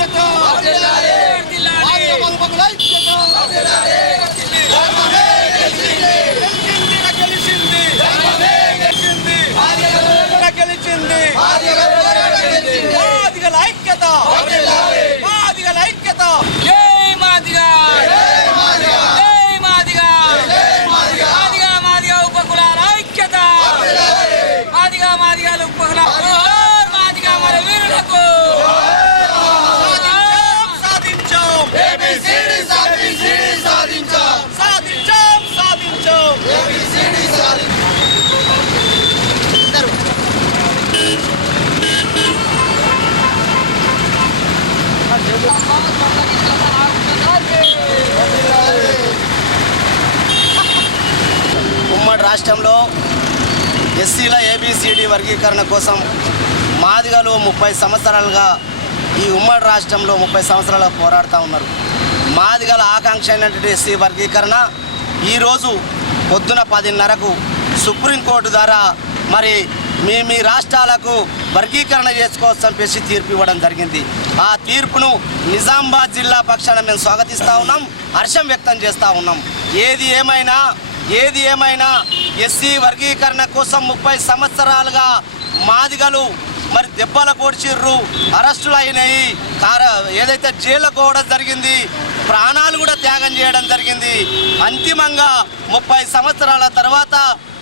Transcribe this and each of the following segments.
Breton ఎస్సీల A B C D వర్గీకరణ కోసం మాదిగలు ముప్పై సంవత్సరాలుగా ఈ ఉమ్మడి రాష్ట్రంలో ముప్పై సంవత్సరాలుగా పోరాడుతూ ఉన్నారు. మాదిగల ఆకాంక్ష అయినటువంటి ఎస్సీ వర్గీకరణ ఈరోజు పొద్దున పదిన్నరకు సుప్రీంకోర్టు ద్వారా మరి మీ మీ రాష్ట్రాలకు వర్గీకరణ చేసుకోవచ్చు చెప్పేసి తీర్పు ఇవ్వడం జరిగింది. ఆ తీర్పును నిజామాబాద్ జిల్లా పక్షాన మేము స్వాగతిస్తూ ఉన్నాం హర్షం వ్యక్తం చేస్తూ ఉన్నాం. ఏది ఏమైనా ఏది ఏమైనా ఎస్సీ వర్గీకరణ కోసం ముప్పై సంవత్సరాలుగా మాదిగలు మరి దెబ్బల పొడిచిర్రు అరెస్టులు అయినాయి. కార ఏదైతే జైల్లో పోవడం జరిగింది ప్రాణాలు కూడా త్యాగం చేయడం జరిగింది. అంతిమంగా ముప్పై సంవత్సరాల తర్వాత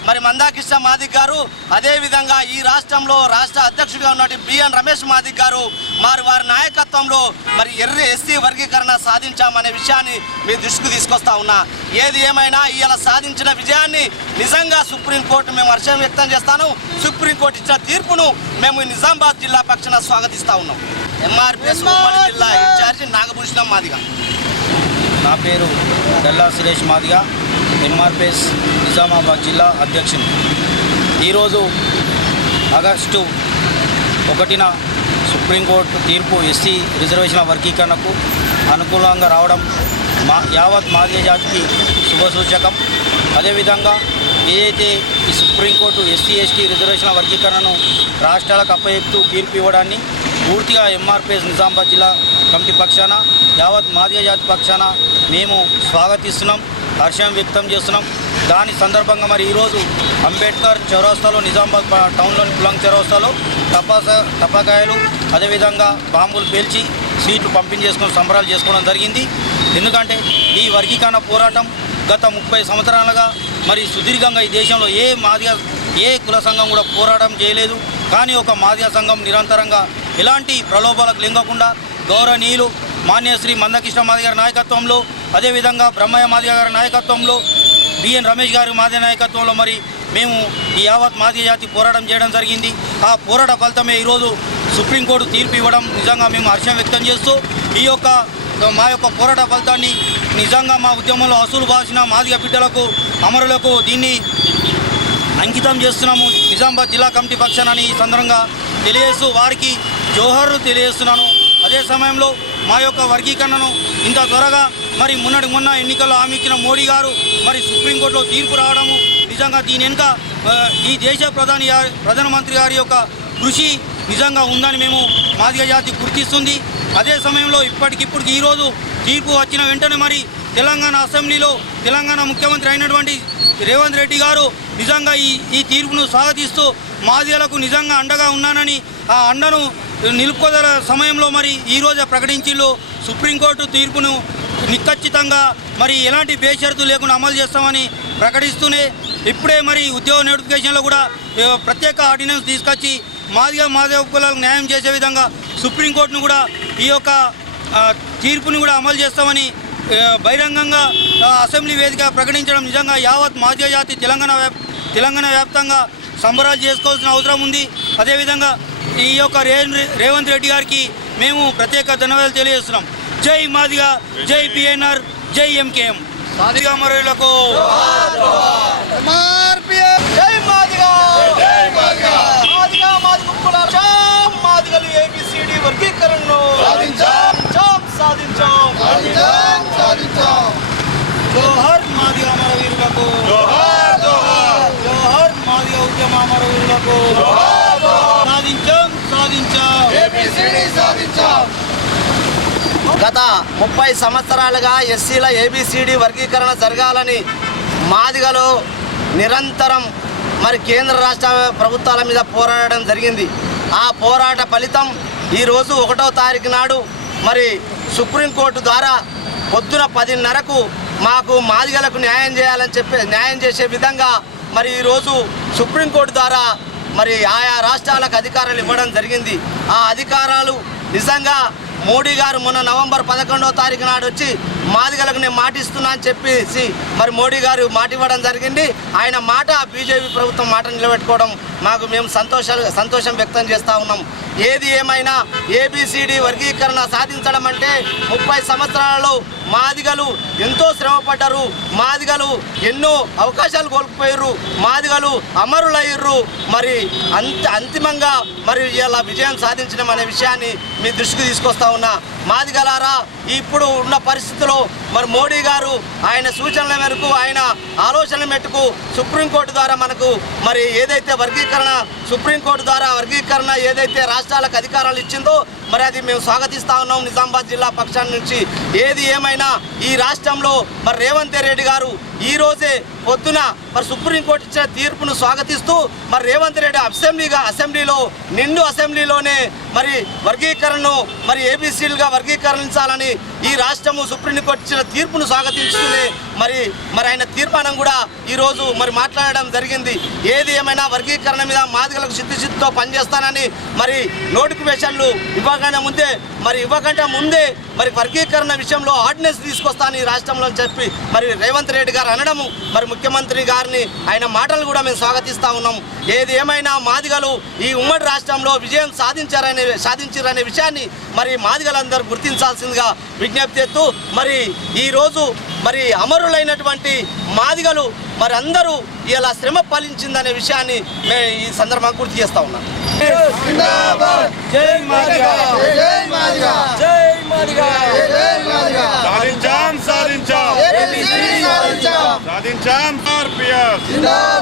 మరి మందాకృష్ణ మాదిక్ గారు అదేవిధంగా ఈ రాష్ట్రంలో రాష్ట్ర అధ్యక్షుడిగా ఉన్నటువంటి బిఎన్ రమేష్ మాదిక్ గారు మరి వారి నాయకత్వంలో మరి ఎర్రి ఎస్సీ వర్గీకరణ సాధించామనే విషయాన్ని మీ దృష్టికి తీసుకొస్తా ఉన్నా. ఏది ఏమైనా ఇలా సాధించిన విజయాన్ని నిజంగా సుప్రీంకోర్టు మేము హర్షం వ్యక్తం చేస్తాను. సుప్రీంకోర్టు ఇచ్చిన తీర్పును మేము నిజామాబాద్ జిల్లా పక్షాన స్వాగతిస్తా ఉన్నాం. ఎంఆర్పిఎస్ ఉమ్మడి జిల్లా ఇన్ఛార్జి నాగభూషణం మాదిగా. నా పేరు డల్లా సురేష్ మాదిగా. ఎంఆర్పిఎస్ నిజామాబాద్ జిల్లా అధ్యక్షుడు ఈరోజు ఆగస్టు ఒకటిన సుప్రీంకోర్టు తీర్పు ఎస్సీ రిజర్వేషన్ల వర్గీకరణకు అనుకూలంగా రావడం మా యావత్ మాదిగ జాతికి శుభసూచకం. అదేవిధంగా ఏదైతే ఈ సుప్రీంకోర్టు ఎస్సీ ఎస్టీ రిజర్వేషన్ల వర్గీకరణను రాష్ట్రాలకు అప్పచెప్తూ తీర్పు ఇవ్వడాన్ని పూర్తిగా ఎంఆర్పిఎస్ నిజామాబాద్ జిల్లా కమిటీ పక్షాన యావత్ మాదిగ జాతి పక్షాన మేము స్వాగతిస్తున్నాం హర్షం వ్యక్తం చేస్తున్నాం. దాని సందర్భంగా మరి ఈరోజు అంబేద్కర్ చౌరస్తాలో నిజామాబాద్ టౌన్లోని పులంగ్ చౌరస్తాలో టపాస టపాకాయలు అదేవిధంగా బాంబులు పేల్చి సీట్లు పంపించేసుకొని సంబరాలు చేసుకోవడం జరిగింది. ఎందుకంటే ఈ వర్గీకరణ పోరాటం గత ముప్పై సంవత్సరాలుగా మరి సుదీర్ఘంగా ఈ దేశంలో ఏ మాదిగ ఏ కుల సంఘం కూడా పోరాటం చేయలేదు. కానీ ఒక మాదిగ సంఘం నిరంతరంగా ఎలాంటి ప్రలోభాలకు లింగకుండా గౌరవనీయులు మాన్య శ్రీ మందకృష్ణ మాది గారి నాయకత్వంలో అదేవిధంగా బ్రహ్మయ్య మాదిగ గారి నాయకత్వంలో బిఎన్ రమేష్ గారి మాది నాయకత్వంలో మరి మేము ఈ యావత్ మాదిగ జాతి పోరాటం చేయడం జరిగింది. ఆ పోరాట ఫలితమే ఈరోజు సుప్రీంకోర్టు తీర్పు ఇవ్వడం నిజంగా మేము హర్షం వ్యక్తం చేస్తూ ఈ యొక్క మా యొక్క పోరాట ఫలితాన్ని నిజంగా మా ఉద్యమంలో అసలు బాసిన మాదిగ బిడ్డలకు అమరులకు దీన్ని అంకితం చేస్తున్నాము. నిజామాబాద్ జిల్లా కమిటీ పక్షానని ఈ సందర్భంగా తెలియజేస్తూ వారికి జోహర్లు తెలియజేస్తున్నాను. అదే సమయంలో మా యొక్క వర్గీకరణను ఇంత త్వరగా మరి మొన్నటి మొన్న ఎన్నికల్లో హామీ ఇచ్చిన మోడీ గారు మరి సుప్రీంకోర్టులో తీర్పు రావడము నిజంగా దీని వెనుక ఈ దేశ ప్రధాని ప్రధానమంత్రి గారి యొక్క కృషి నిజంగా ఉందని మేము మాదిగ జాతి గుర్తిస్తుంది. అదే సమయంలో ఇప్పటికిప్పుడు ఈరోజు తీర్పు వచ్చిన వెంటనే మరి తెలంగాణ అసెంబ్లీలో తెలంగాణ ముఖ్యమంత్రి అయినటువంటి రేవంత్ రెడ్డి గారు నిజంగా ఈ ఈ తీర్పును స్వాగతిస్తూ మాదిగలకు నిజంగా అండగా ఉన్నానని ఆ అండను నిలుపుకోదల సమయంలో మరి ఈరోజు ప్రకటించిలో సుప్రీంకోర్టు తీర్పును నిఖచ్చితంగా మరి ఎలాంటి బేషరతు లేకుండా అమలు చేస్తామని ప్రకటిస్తూనే ఇప్పుడే మరి ఉద్యోగ నోటిఫికేషన్లో కూడా ప్రత్యేక ఆర్డినెన్స్ తీసుకొచ్చి మాదిగా మాదిగ కులాలకు న్యాయం చేసే విధంగా సుప్రీంకోర్టును కూడా ఈ యొక్క తీర్పుని కూడా అమలు చేస్తామని బహిరంగంగా అసెంబ్లీ వేదిక ప్రకటించడం నిజంగా యావత్ మాదిగ జాతి తెలంగాణ తెలంగాణ వ్యాప్తంగా సంబరాలు చేసుకోవాల్సిన అవసరం ఉంది. అదేవిధంగా ఈ యొక్క రే రేవంత్ రెడ్డి గారికి మేము ప్రత్యేక ధన్యవాదాలు తెలియజేస్తున్నాం. జై మాదిగ జై పిఎన్ఆర్ జై ఎంకేఎం. మాదిగ మరులకు ఎంఆర్పిఎస్ జై మాదిగా. జై మాదిగా. మాదిగా మాదిగ కులాల చాం. మాదిగలు ఏబిసిడి వర్గీకరణను సాధించాం. సాధించాం. సాధించాం సాధించాం. జోహర్ మాదిగ అమరవీరులకు. జోహార్ జోహార్. జోహర్ మాదిగ ఉద్యమ అమరవీరులకు. గత ముప్పై సంవత్సరాలుగా ఎస్సీల ఏబిసిడి వర్గీకరణ జరగాలని మాదిగలో నిరంతరం మరి కేంద్ర రాష్ట్ర ప్రభుత్వాల మీద పోరాడడం జరిగింది. ఆ పోరాట ఫలితం ఈరోజు ఒకటో తారీఖు నాడు మరి సుప్రీంకోర్టు ద్వారా పొద్దున పదిన్నరకు మాకు మాదిగలకు న్యాయం చేయాలని చెప్పి న్యాయం చేసే విధంగా మరి ఈరోజు సుప్రీంకోర్టు ద్వారా మరి ఆయా రాష్ట్రాలకు అధికారాలు ఇవ్వడం జరిగింది. ఆ అధికారాలు నిజంగా మోడీ గారు మొన్న నవంబర్ పదకొండవ తారీఖు నాడు వచ్చి మాదిగలకు నేను మాటిస్తున్నా అని చెప్పేసి మరి మోడీ గారు మాట ఇవ్వడం జరిగింది. ఆయన మాట బీజేపీ ప్రభుత్వం మాట నిలబెట్టుకోవడం మాకు మేము సంతోషాలు సంతోషం వ్యక్తం చేస్తూ ఉన్నాం. ఏది ఏమైనా ఏబిసిడి వర్గీకరణ సాధించడం అంటే ముప్పై సంవత్సరాలలో మాదిగలు ఎంతో శ్రమపడ్డారు. మాదిగలు ఎన్నో అవకాశాలు కోల్పోయారు మాదిగలు అమరులయ్యారు మరి అంత అంతిమంగా మరి ఇలా విజయం సాధించడం అనే విషయాన్ని మీ దృష్టికి తీసుకొస్తా ఉన్నా. మాదిగలారా ఇప్పుడు ఉన్న పరిస్థితిలో మరి మోడీ గారు ఆయన సూచనల మేరకు ఆయన ఆలోచనల మేరకు సుప్రీంకోర్టు ద్వారా మనకు మరి ఏదైతే వర్గీకరణ సుప్రీంకోర్టు ద్వారా వర్గీకరణ ఏదైతే రాష్ట్రాలకు అధికారాలు ఇచ్చిందో మరి అది మేము స్వాగతిస్తా ఉన్నాం నిజామాబాద్ జిల్లా పక్షాన్ని నుంచి. ఏది ఏమైనా ఈ రాష్ట్రంలో మరి రేవంత్ రెడ్డి గారు ఈ రోజే పొద్దున మరి సుప్రీంకోర్టు ఇచ్చిన తీర్పును స్వాగతిస్తూ మరి రేవంత్ రెడ్డి అసెంబ్లీగా అసెంబ్లీలో నిండు అసెంబ్లీలోనే మరి వర్గీకరణను మరి ఏబీసీలుగా వర్గీకరించాలని ఈ రాష్ట్రము సుప్రీంకోర్టు ఇచ్చిన తీర్పును స్వాగతించుతుంది మరి మరి ఆయన తీర్మానం కూడా ఈరోజు మరి మాట్లాడడం జరిగింది. ఏది ఏమైనా వర్గీకరణ మీద మాదిగలకు సిద్ధిసిద్ధితో పనిచేస్తానని మరి నోటిఫికేషన్లు ఇవ్వకుండా ముందే మరి ఇవ్వకుండా ముందే మరి వర్గీకరణ విషయంలో ఆర్డినెన్స్ తీసుకొస్తాను ఈ రాష్ట్రంలో చెప్పి మరి రేవంత్ రెడ్డి గారు అనడము మరి ముఖ్యమంత్రి గారిని ఆయన మాటలు కూడా మేము స్వాగతిస్తా ఉన్నాం. ఏది ఏమైనా మాదిగలు ఈ ఉమ్మడి రాష్ట్రంలో విజయం సాధించారనే సాధించారనే విషయాన్ని మరి మాదిగలందరూ గుర్తించాల్సిందిగా విజ్ఞప్తి చేస్తూ మరి ఈరోజు మరి అమరులైనటువంటి మాదిగలు మరి అందరూ ఇలా శ్రమ ఫలించిందనే విషయాన్ని మేము ఈ సందర్భంగా గుర్తు చేస్తా ఉన్నాం. సాధించాం సాధించాం సాధించాం ఆర్పిఎస్